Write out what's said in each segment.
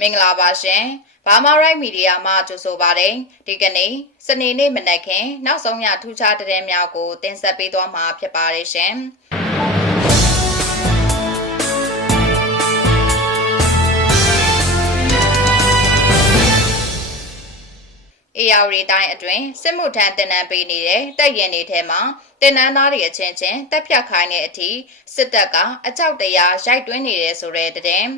မင်္ဂလာပါရှင်။ဘာမာရိုက်မီဒီယာမှကြိုဆိုပါရစေ။ဒီကနေ့စနေနေ့မနက်ခင်းနောက်ဆုံးရထူးခြားသတင်းများကိုတင်ဆက်ပေးသွားမှာဖြစ်ပါတယ်ရှင်။အေယာဝတီတိုင်းအတွင်းစစ်မှုထမ်းတင်နန်းပေးနေတဲ့တပ်ရင်တွေထဲမှာတင်နန်းသားတွေအချင်းချင်းတပ်ဖြတ်ခိုင်းတဲ့အထိစစ်တပ်ကအကြောက်တရားရိုက်တွင်းနေတယ်ဆိုတဲ့သတင်း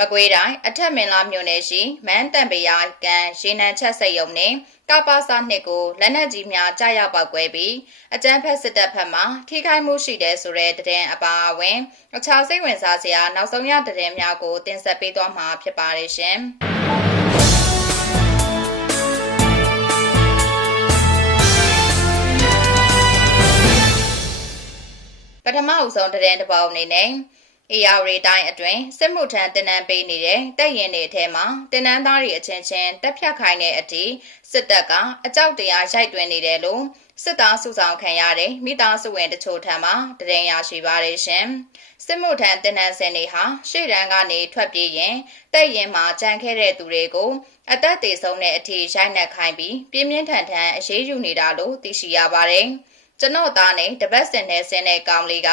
မကွေးတိုင်းအထက်မင်းလာမြို့နယ်ရှိမန်းတန်ပရာကန်ရေနံချက်စက်ရုံနဲ့ကပါစာနှစ်ကိုလက်နက်ကြီးများကြားရောက်ပောက်ကွဲပြီးအကြမ်းဖက်စစ်တပ်ဘက်မှထိခိုက်မှုရှိတဲ့ဆိုတဲ့သတင်းအပါအဝင်အခြားစိတ်ဝင်စားစရာနောက်ဆုံးရသတင်းများကိုတင်ဆက်ပေးသွားမှာဖြစ်ပါတယ်ရှင်။ပထမအဆုံးသတင်းတစ်ပုဒ်အနေနဲ့အေယာဝတီတိုင်းအတွင်းစစ်မှုထမ်းတင်နန်းပေးနေတဲ့တပ်ရင်တွေထဲမှာတင်နန်းသားတွေအချင်းချင်းတပ်ဖြတ်ခိုင်းတဲ့အထိစစ်တပ်ကအကြောက်တရားရိုက်တွင်းနေတယ်လို့စစ်သားစုဆောင်ခံရတဲ့မိသားစုဝင်တချို့ထံမှသတင်းရရှိပါတယ်ရှင်။စစ်မှုထမ်းတင်နန်းစင်တွေဟာရှေ့တန်းကနေထွက်ပြေးရင်တပ်ရင်မှာကြံခဲ့တဲ့သူတွေကိုအသက်သေဆုံးတဲ့အထိရိုက်နှက်ခိုင်းပြီးပြင်းပြင်းထန်ထန်အရေးယူနေတာလို့သိရှိရပါတယ်။ကျွန်တော်သားနဲ့တပတ်စင်နဲ့ဆင်းတဲ့ကောင်လေးက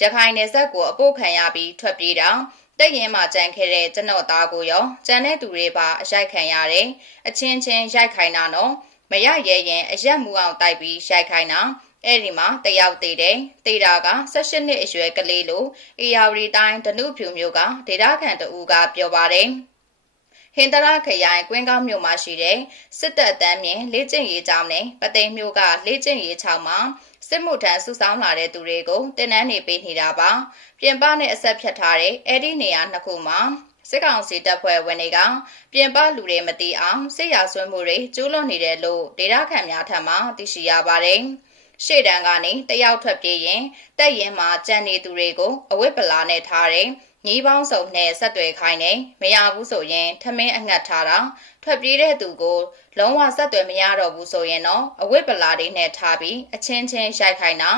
ရခိုင်နယ်စပ်ကိုအပို့ခံရပြီးထွက်ပြေးတာတက်ရင်မှကြံခဲ့တဲ့ကျွန်တော်သားကိုရောကြံတဲ့သူတွေပါအရိုက်ခံရတယ်အချင်းချင်းရိုက်ခိုင်းတာနော်မရရဲရင်အရက်မူအောင်တိုက်ပြီးရိုက်ခိုင်းတာအဲ့ဒီမှာတယောက်သေးတယ်တေတာက18နှစ်အရွယ်ကလေးလို့အေယာဝတီတိုင်းဒနုဖြူမျိုးကဒေတာခန်တူကပြောပါတယ်ဟင်္ဒရာခရိုင်ကွင်းကောင်းမြို့မှာရှိတဲ့စစ်တပ်တန်းမြင့်လေ့ကျင့်ရေးကျောင်းနဲ့ပသိမ်မြို့ကလေ့ကျင့်ရေးချောင်းမှာစစ်မှုထမ်းစုဆောင်းလာတဲ့သူတွေကိုတင်နန်းနေပေးနေတာပါပြင်ပနဲ့အဆက်ဖြတ်ထားတဲ့အဲ့ဒီနေရာနှစ်ခုမှာစစ်ကောင်စီတပ်ဖွဲ့ဝင်တွေကပြင်ပလူတွေမသိအောင်စစ်ရာဆွဲမှုတွေကျူးလွန်နေတယ်လို့ဒေတာခန်များထံမှသိရှိရပါတယ်ရှေ့တန်းကနေတယောက်ထွက်ပြေးရင်တက်ရင်မှာကြံနေသူတွေကိုအဝတ်ပလာနဲ့ထားတယ်ညီပေါင်းစုံနဲ့ဆက်သွယ်ခိုင်းနေမရဘူးဆိုရင်ထမင်းအငတ်ထားတာထွက်ပြေးတဲ့သူကိုလုံးဝဆက်သွယ်မရတော့ဘူးဆိုရင်တော့အဝတ်ပလာတွေနဲ့ထားပြီးအချင်းချင်းရိုက်ခိုင်းတာ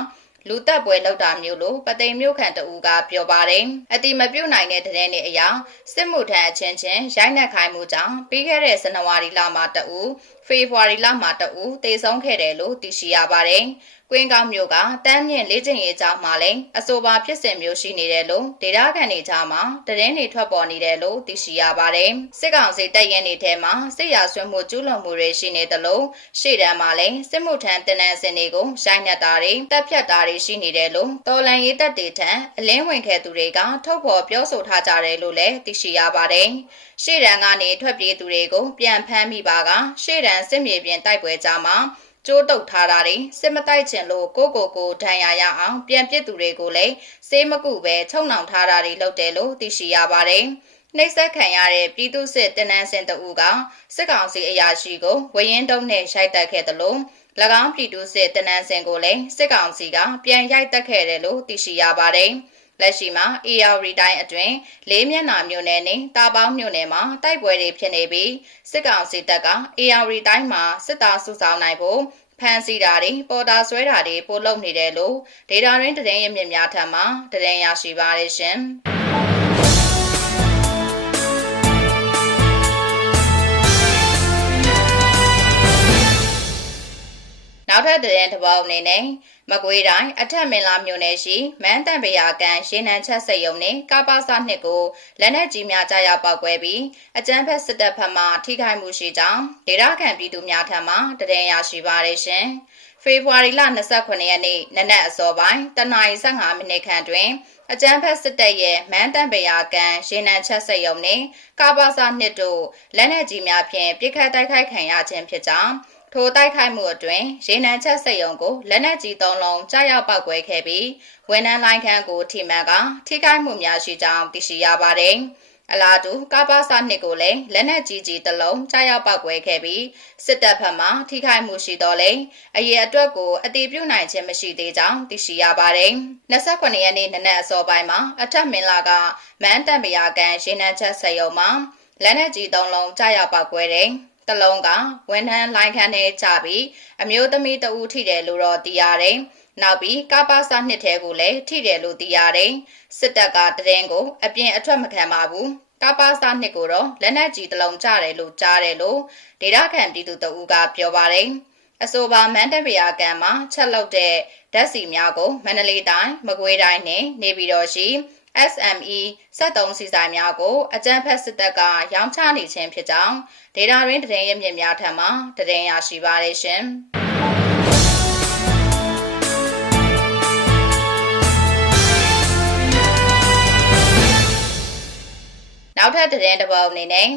လူတက်ပွဲလောက်တာမျိုးလို့ပသိမ်မျိုးခံတူကပြောပါတယ်အတိမပြုတ်နိုင်တဲ့တဲ့နေအရာစစ်မှုထမ်းအချင်းချင်းရိုက်နှက်ခိုင်းမှုကြောင့်ပြီးခဲ့တဲ့ဇန်နဝါရီလမှာတူဖေဖော်ဝါရီလမှာတူတေဆုံးခဲ့တယ်လို့သိရှိရပါတယ်ကွင်းကောင်းမျိုးကတန်းမြင့်လေ့ကျင့်ရေးကျောင်းမှာလည်းအဆိုပါဖြစ်စဉ်မျိုးရှိနေတယ်လို့ဒေတာခန်တွေကြားမှာသတင်းတွေထွက်ပေါ်နေတယ်လို့သိရှိရပါတယ်စစ်ကောင်စီတပ်ရင်းတွေထဲမှာစစ်ရာဆွဲမှုကျူးလွန်မှုတွေရှိနေတယ်လို့ရှေ့တန်းမှာလည်းစစ်မှုထမ်းတင်နန်းစင်တွေကိုရိုက်နှက်တာတွေတပ်ဖြတ်တာတွေရှိနေတယ်လို့တော်လန်ရေးတပ်တွေထံအလင်းဝင်ခဲ့သူတွေကထုတ်ဖော်ပြောဆိုထားကြတယ်လို့လည်းသိရှိရပါတယ်ရှေ့တန်းကနေထွက်ပြေးသူတွေကိုပြန်ဖမ်းမိပါကရှေ့တန်းစစ်မြေပြင်တိုက်ပွဲကြားမှာကျိုးတုတ်ထားတာတွေစစ်မတိုက်ချင်လို့ကိုဒဏ်ရာရအောင်ပြန်ပစ်သူတွေကိုလည်းစေးမကုပဲချုံနှောင်ထားတာတွေလုပ်တယ်လို့သိရှိရပါတယ်။နှိပ်စက်ခံရတဲ့ပြည်သူစစ်တင်နန်းစင်တူကစစ်ကောင်စီအရာရှိကိုဝရင်တုံးနဲ့ရိုက်တက်ခဲ့တယ်လို့၎င်းပြည်သူစစ်တင်နန်းစင်ကိုလည်းစစ်ကောင်စီကပြန်ရိုက်တက်ခဲ့တယ်လို့သိရှိရပါတယ်။လက်ရှိမှာအေယာဝတီတိုင်းအတွင်းလေးမျက်နှာမြို့နယ်နဲ့တာပေါင်းမြို့နယ်မှာတိုက်ပွဲတွေဖြစ်နေပြီးစစ်ကောင်စီတပ်ကအေယာဝတီတိုင်းမှာစစ်သားစုဆောင်းနိုင်ဖို့ဖမ်းဆီးတာတွေပေါ်တာဆွဲတာတွေပို့လုပ်နေတယ်လို့ဒေတာရင်းသတင်းရမြစ်များထံမှသတင်းရရှိပါရရှင်နောက်ထပ်သတင်းတစ်ပုဒ်အနေနဲ့မကွေးတိုင်းအထက်မင်းလာမြို့နယ်ရှိမန်းတန်ပရာကန်ရေနံချက်စက်ရုံနဲ့ကပါစာနှစ်ကိုလက်နက်ကြီးများကြားရောက်ပောက်ကွဲပြီးအကြမ်းဖက်စစ်တပ်ဘက်မှထိခိုက်မှုရှိကြောင်းဒေတာခန်ပြည်သူများထံမှသတင်းရရှိပါရရှင်ဖေဖော်ဝါရီလ29ရက်နေ့နနက်အစောပိုင်း10:15မိနစ်ခန့်တွင်အကြမ်းဖက်စစ်တပ်ရဲ့မန်းတန်ပရာကန်ရေနံချက်စက်ရုံနဲ့ကပါစာနှစ်တို့လက်နက်ကြီးများဖြင့်ပစ်ခတ်တိုက်ခိုက်ခံရခြင်းဖြစ်ကြောင်းထိုတိုက်ခိုက်မှုအတွင်းရေနံချက်စက်ရုံကိုလက်နက်ကြီး3လုံးကြားရောက်ပောက်ကွဲခဲ့ပြီးဝန်ထမ်းလိုင်းခန်းကိုထိမှန်ကထိခိုက်မှုများရှိကြောင်းသိရှိရပါတယ်။အလားတူကပါစာနှစ်ကိုလည်းလက်နက်ကြီးတစ်လုံးကြားရောက်ပောက်ကွဲခဲ့ပြီးစစ်တပ်ဘက်မှထိခိုက်မှုရှိတော့လေအရေးအတွက်ကိုအတည်ပြုနိုင်ခြင်းမရှိသေးကြောင်းသိရှိရပါတယ်။29ရက်နေ့နနက်အစောပိုင်းမှာအထက်မင်းလာကမန်းတန်ပရာကန်ရေနံချက်စက်ရုံမှာလက်နက်ကြီး3လုံးကြားရောက်ပောက်ကွဲတယ်။တလုံးကဝန်ထမ်းလိုင်းခန်းထဲချပြီးအမျိုးသမီးတဦးထိတယ်လို့တော့သိရတယ်။နောက်ပြီးကပါစာနှစ်ထဲကိုလည်းထိတယ်လို့သိရတယ်။စစ်တပ်ကတရင်ကိုအပြင်အထွက်မခံပါဘူး။ ကပါစာနှစ်ကိုတော့လက်နက်ကြီးတစ်လုံးကျတယ်လို့ကြားတယ်လို့ဒေတာခန်ပြည်သူတအူးကပြောပါတယ်အဆိုပါမန္တလေးကံမှာချက်လုပ်တဲ့ဓာတ်ဆီများကိုမန္တလေးတိုင်းမကွေးတိုင်းနဲ့နေပြည်တော်ရှိ SME 73စီဆိုင်များကိုအကြမ်းဖက်စစ်တပ်ကရောင်းချနေခြင်းဖြစ်ကြောင်းဒေတာရင်းတရင်ရမြင့်များထံမှတရင်ရရှိပါတယ်ရှင်။နောက်ထပ်တရင်တစ်ပုဒ်အနေနဲ့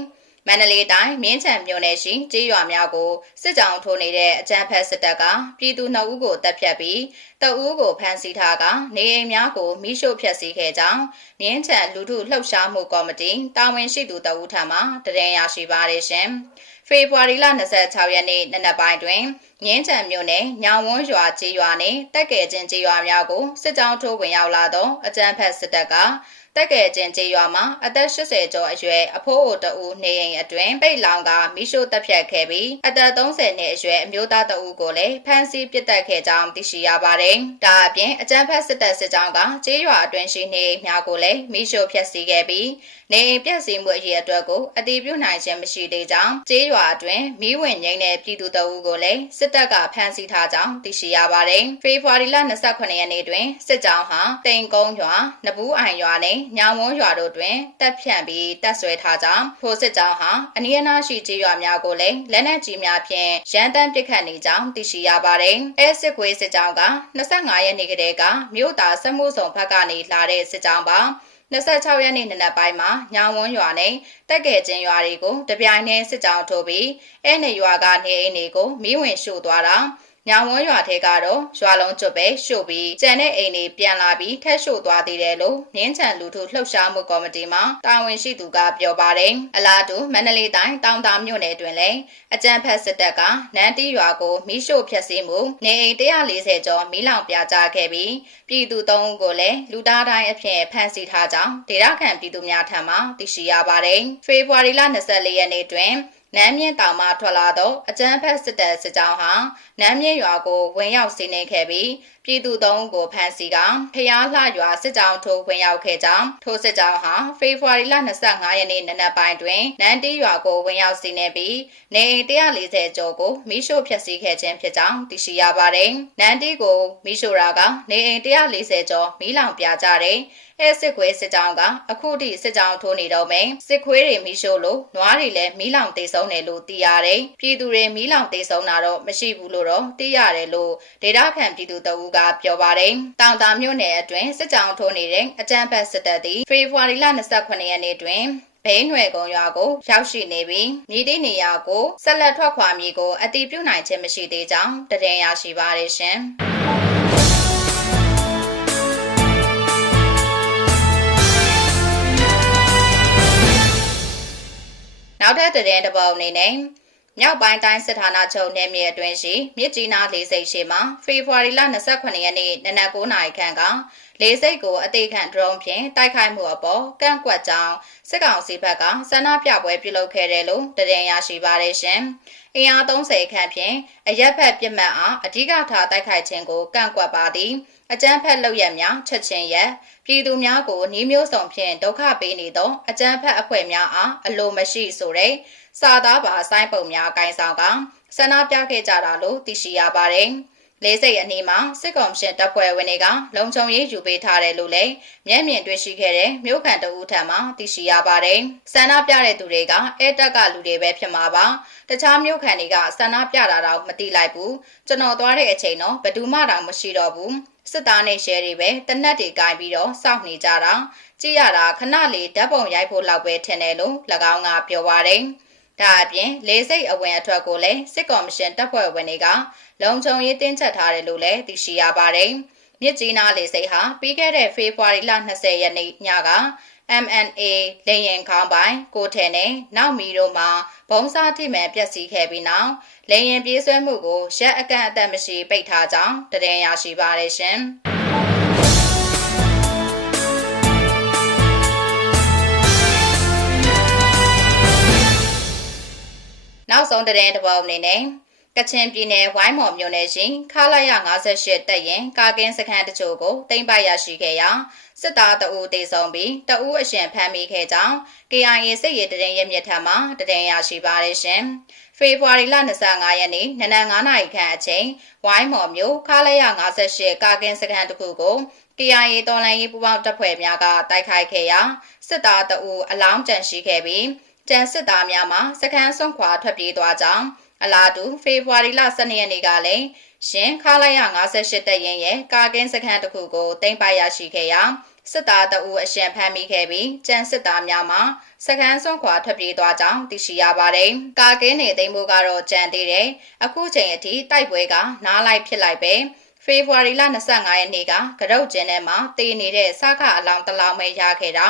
မန္တလေးတိုင်းမြင်းချံမြို့နယ်ရှိကျေးရွာများကိုစစ်ကြောင်းထိုးနေတဲ့အကြမ်းဖက်စစ်တပ်ကပြည်သူ2ဦးကိုတပ်ဖြတ်ပြီးတအူးကိုဖမ်းဆီးထားကနေအိမ်များကိုမိရှို့ဖျက်ဆီးခဲ့ကြောင်းမြင်းချံလူထုလှုပ်ရှားမှုကော်မတီတာဝန်ရှိသူတအူးထံမှတရင်ရရှိပါတယ်ရှင်။ဖေဖော်ဝါရီလ26ရက်နေ့နနက်ပိုင်းတွင်မြင်းချံမြို့နယ်ညောင်ဝန်းရွာကျေးရွာနှင့်တက်ကဲချင်းကျေးရွာများကိုစစ်ကြောင်းထိုးဝင်ရောက်လာသောအကြမ်းဖက်စစ်တပ်ကတက်ကဲချင်းကျေးရွာမှာအသက်80ကျော်အရွယ်အဖိုးအိုတဦးနေအိမ်အတွင်းပိတ်လောင်ကမိရှို့တပ်ဖြတ်ခဲ့ပြီးအသက်30နှစ်အရွယ်အမျိုးသားတဦးကိုလည်းဖမ်းဆီးပစ်တက်ခဲ့ကြောင်းသိရှိရပါတယ်။ဒါအပြင်အကြမ်းဖက်စစ်တပ်စစ်ကြောင်းကကျေးရွာအတွင်းရှိနေအိမ်များကိုလည်းမိရှို့ဖျက်ဆီးခဲ့ပြီးနေအိမ်ပျက်စီးမှုအရေးအတွက်ကိုအတည်ပြုနိုင်ခြင်းမရှိသေးကြောင်းကျေးရွာအတွင်းမိဝင်ငိမ့်တဲ့ပြည်သူတဦးကိုလည်းစစ်တပ်ကဖမ်းဆီးထားကြောင်းသိရှိရပါတယ်။ဖေဖော်ဝါရီလ28ရက်နေ့တွင်စစ်ကြောင်းဟာတိန်ကုန်းရွာနဘူးအိုင်ရွာနဲ့ညောင်ဝန်းရွာတို့တွင်တပ်ဖြန့်ပြီးတပ်ဆွဲထားကြောင်းထိုစစ်ကြောင်းဟာအနီးအနားရှိကျေးရွာများကိုလည်းလက်နက်ကြီးများဖြင့်ရန်တမ်းပစ်ခတ်နေကြောင်းသိရှိရပါတယ်။အဲစစ်ခွေးစစ်ကြောင်းက25ရက်နေ့ကတည်းကမြို့သားစမှုဆောင်ဘက်ကနေလာတဲ့စစ်ကြောင်းပါ26ရက်နေ့နနက်ပိုင်းမှာညောင်ဝန်းရွာနဲ့တက်ကဲချင်းရွာတွေကိုတပြိုင်တည်းစစ်ကြောင်းထိုးပြီးအဲနေရွာကနေအိမ်တွေကိုမိဝင်ရှို့သွားတာညောင်ဝန်းရွာထဲကတော့ရွာလုံးကျွတ်ပဲရှို့ပြီးကျန်တဲ့အိမ်တွေပြန်လာပြီးထက်ရှို့သွားသေးတယ်လို့နင်းချံလူထုလှုပ်ရှားမှုကော်မတီမှတာဝန်ရှိသူကပြောပါတယ်။အလားတူမန္တလေးတိုင်းတောင်တာမြို့နယ်တွင်လည်းအကြမ်းဖက်စစ်တပ်ကနန်းတီရွာကိုမိရှို့ဖျက်ဆီးမှုနေအိမ်140ကျော်မိလောင်ပြကြခဲ့ပြီးပြည်သူ3ဦးကိုလည်းလူသားတိုင်းအဖြစ်ဖမ်းဆီးထားကြောင်းဒေသခံပြည်သူများထံမှသိရှိရပါတယ်။ဖေဖော်ဝါရီလ24ရက်နေ့တွင်နမ်းမြင့်တောင်မှထွက်လာသောအကြမ်းဖက်စစ်တပ်စစ်ကြောင်းဟာနမ်းမြင့်ရွာကိုဝင်ရောက်စီးနင်းခဲ့ပြီးပြည်သူ3ဦးကိုဖမ်းဆီးကဖျားလှရွာစစ်ကြောင်းထိုးဝင်ရောက်ခဲ့ကြောင်းထိုစစ်ကြောင်းဟာဖေဖော်ဝါရီလ25ရက်နေ့နနက်ပိုင်းတွင်နန်းတီရွာကိုဝင်ရောက်စီးနင်းပြီးနေအိမ်140ကျော်ကိုမိရှို့ဖျက်ဆီးခဲ့ခြင်းဖြစ်ကြောင်းသိရှိရပါတယ်။နန်းတီကိုမိရှို့ရာကနေအိမ်140ကျော်မိလောင်ပြကြတဲ့အဲစစ်ခွေးစစ်ကြောင်းကအခုထိစစ်ကြောင်းထိုးနေတော့မယ်စစ်ခွေးတွေမိရှို့လို့နွားတွေလည်းမိလောင်တေဆုံးတယ်လို့သိရတယ်ပြည်သူတွေမိလောင်တေဆုံးတာတော့မရှိဘူးလို့တော့သိရတယ်လို့ဒေတာခန်ပြည်သူတအူးကပြောပါတယ်တောင်တာမြို့နယ်အတွင်းစစ်ကြောင်းထိုးနေတဲ့အကြမ်းဖက်စစ်တပ်သည်ဖေဖော်ဝါရီလ28ရက်နေ့တွင်ဘိန်းရွယ်ကုန်းရွာကိုရောက်ရှိနေပြီးမြေတိနေရာကိုဆက်လက်ထွက်ခွာမည်ကိုအတည်ပြုနိုင်ခြင်းမရှိသေးကြောင်းတရင်ရရှိပါတယ်ရှင်နောက်ထပ်တရင်တစ်ပုဒ်အနေနဲ့မြောက်ပိုင်းတိုင်းစစ်ဌာနချုပ်နယ်မြေအတွင်းရှိမြစ်ကြီးနားလေးစိတ်ရှိမှာဖေဖော်ဝါရီလ28ရက်နေ့နနက်9:00နာရီခန့်ကလေးစိတ်ကိုအသေးခံဒရုန်းဖြင့်တိုက်ခိုက်မှုအပေါ်ကန့်ကွက်ကြောင်းစစ်ကောင်စီဘက်ကဆန္ဒပြပွဲပြုလုပ်ခဲ့တယ်လို့တရင်ရရှိပါတယ်ရှင်။အင်အား30ခန့်ဖြင့်အရက်ဖက်ပြစ်မှတ်အားအဓိကထားတိုက်ခိုက်ခြင်းကိုကန့်ကွက်ပါသည်။အကြမ်းဖက်လုပ်ရများချက်ချင်းရက်ပြည်သူများကိုနှီးမျိုးစုံဖြင့်ဒုက္ခပေးနေသောအကြမ်းဖက်အဖွဲ့များအားအလိုမရှိဆိုတဲ့စာသားပါစိုင်းပုံများကိုင်ဆောင်ကဆန္ဒပြခဲ့ကြတာလို့သိရှိရပါတယ်။လေးစိတ်အနီးမှာစစ်ကောင်ရှင်တပ်ဖွဲ့ဝင်တွေကလုံခြုံရေးယူပေးထားတယ်လို့လည်းမျက်မြင်တွေ့ရှိခဲ့တဲ့မြို့ခံတဦးထံမှသိရှိရပါတယ်။ဆန္ဒပြတဲ့သူတွေကအဲတက်ကလူတွေပဲဖြစ်မှာပါ။တခြားမြို့ခံတွေကဆန္ဒပြတာတော့မသိလိုက်ဘူး။ကျွန်တော်သွားတဲ့အချိန်တော့ဘယ်သူမှတောင်မရှိတော့ဘူး။စစ်သားနဲ့ရဲတွေပဲတနက်တွေကင်ပြီးတော့စောင့်နေကြတာကြည့်ရတာခဏလေးဓာတ်ပုံရိုက်ဖို့လောက်ပဲထင်တယ်လို့၎င်းကပြောပါတယ်။ဒါအပြင်လေးစိတ်အဝင်အထွက်ကိုလည်းစစ်ကော်မရှင်တပ်ဖွဲ့ဝင်တွေကလုံခြုံရေးတင်းကျပ်ထားတယ်လို့လည်းသိရှိရပါတယ်။မြစ်ကြီးနားလေးစိတ်ဟာပြီးခဲ့တဲ့ဖေဖော်ဝါရီလ20ရက်နေ့ညက MNA လေရင်ခေါင်းပိုင်းကိုထဲနဲ့နောက်မီတို့မှာဘုံစားထိမှန်ပျက်စီးခဲ့ပြီးနောက်လေရင်ပြေးဆွဲမှုကိုရက်အကန့်အသတ်မရှိပိတ်ထားကြောင်းတရင်ရရှိပါတယ်ရှင်။နောက်ဆုံးတရင်တစ်ပုဒ်အနေနဲ့ ကချင်ပြည်နယ်ဝိုင်းမော်မြို့နယ်ရှိခလာရ58တပ်ရင်ကာကင်းစခန်းတချို့ကိုသိမ်းပိုက်ရရှိခဲ့ရာစစ်သားတအူတေဆုံးပြီးတအူအရှင်ဖမ်းမိခဲ့ကြောင်း KIA စစ်ရေးတရင်ရမြစ်ထံမှတရင်ရရှိပါရရှင်။ဖေဖော်ဝါရီလ25ရက်နေ့နနက်9နာရီခန့်အချိန်ဝိုင်းမော်မြို့ခလာရ58ကာကင်းစခန်းတစ်ခုကို KIA တော်လှန်ရေးပူးပေါင်းတပ်ဖွဲ့များကတိုက်ခိုက်ခဲ့ရာစစ်သားတအူအလောင်းကျန်ရှိခဲ့ပြီးကျန်စစ်သားများမှစခန်းစွန့်ခွာထွက်ပြေးသွားကြောင်းအလားတူဖေဖော်ဝါရီလ12ရက်နေ့ကလည်းရှင်ခလာရ58တပ်ရင်းရဲ့ကာကင်းစခန်းတစ်ခုကိုသိမ်းပိုက်ရရှိခဲ့ရာစစ်သားတအူအရှင်ဖမ်းမိခဲ့ပြီးကျန်စစ်သားများမှစခန်းစွန့်ခွာထွက်ပြေးသွားကြောင်းသိရှိရပါတယ်။ကာကင်းနေသိမ်းဖို့ကတော့ကြံသေးတယ်။အခုချိန်အထိတိုက်ပွဲကနားလိုက်ဖြစ်လိုက်ပဲဖေဖော်ဝါရီလ25ရက်နေ့ကကရုတ်ကျင်းထဲမှာတေးနေတဲ့စခအလောင်းတလောင်းပဲရခဲ့တာ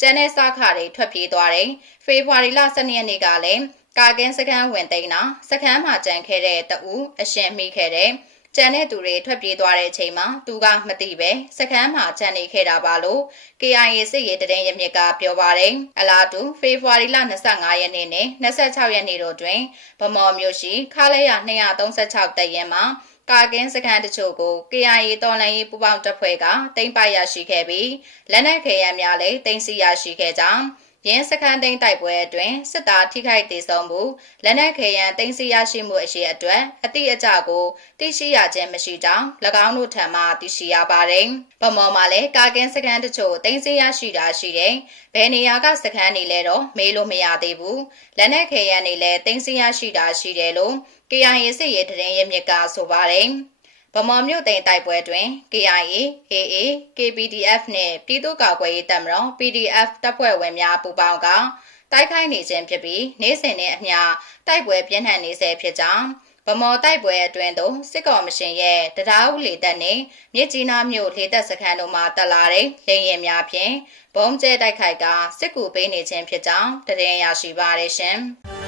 ကျန်တဲ့စခတွေထွက်ပြေးသွားတယ်။ဖေဖော်ဝါရီလ12ရက်နေ့ကလည်းကာကင်းစခန်းဝင်သိမ်းတာစခန်းမှာကြံခဲ့တဲ့တအူအရှင်မိခဲ့တဲ့ကျန်တဲ့သူတွေထွက်ပြေးသွားတဲ့အချိန်မှာသူကမသိပဲစခန်းမှာကြံနေခဲ့တာပါလို့ KIA စစ်ရေးတရင်ရမြစ်ကပြောပါတယ်အလားတူဖေဖော်ဝါရီလ25ရက်နေ့နဲ့26ရက်နေ့တို့တွင်ဗမော်မြို့ရှိခလာရ236တပ်ရင်းမှာကာကင်းစခန်းတချို့ကို KIA တော်လှန်ရေးပူးပေါင်းတပ်ဖွဲ့ကသိမ်းပိုက်ရရှိခဲ့ပြီးလက်နက်ခဲယမ်းများလည်းသိမ်းဆည်းရရှိခဲ့ကြောင်းရင်းစခန်းသိမ်းတိုက်ပွဲအတွင်းစစ်သားထိခိုက်ဒေဆုံးမှုလက်နက်ခဲယမ်းသိမ်းဆည်းရရှိမှုအရှိအတွက်အတိအကျကိုသိရှိရခြင်းမရှိကြောင်း၎င်းတို့ထံမှသိရှိရပါတယ်။ဗမော်မှာလည်းကာကင်းစခန်းတချို့သိမ်းဆည်းရရှိတာရှိတယ်။ဘယ်နေရာကစခန်းတွေလဲတော့မေးလို့မရသေးဘူး။လက်နက်ခဲယမ်းတွေလည်းသိမ်းဆည်းရရှိတာရှိတယ်လို့ KIA စစ်ရေးတရင်ရမြစ်ကဆိုပါတယ်။ဗမော်မြို့သိမ်းတိုက်ပွဲတွင် KIA, AA, KPDF နှင့်ပြည်သူ့ကာကွယ်ရေးတပ်မတော် PDF တပ်ဖွဲ့ဝင်များပူးပေါင်းကတိုက်ခိုက်နေခြင်းဖြစ်ပြီးနေ့စဉ်နဲ့အမျှတိုက်ပွဲပြင်းထန်နေဆဲဖြစ်ကြောင်းဗမော်တိုက်ပွဲအတွင်းသို့စစ်ကော်မရှင်ရဲ့တရားဥလေတပ်နှင့်မြစ်ကြီးနားမြို့လေတပ်စခန်းတို့မှတက်လာတဲ့လေယာဉ်များဖြင့်ဘုံကျဲတိုက်ခိုက်ကစစ်ကူပေးနေခြင်းဖြစ်ကြောင်းတရင်ရရှိပါရရှင်။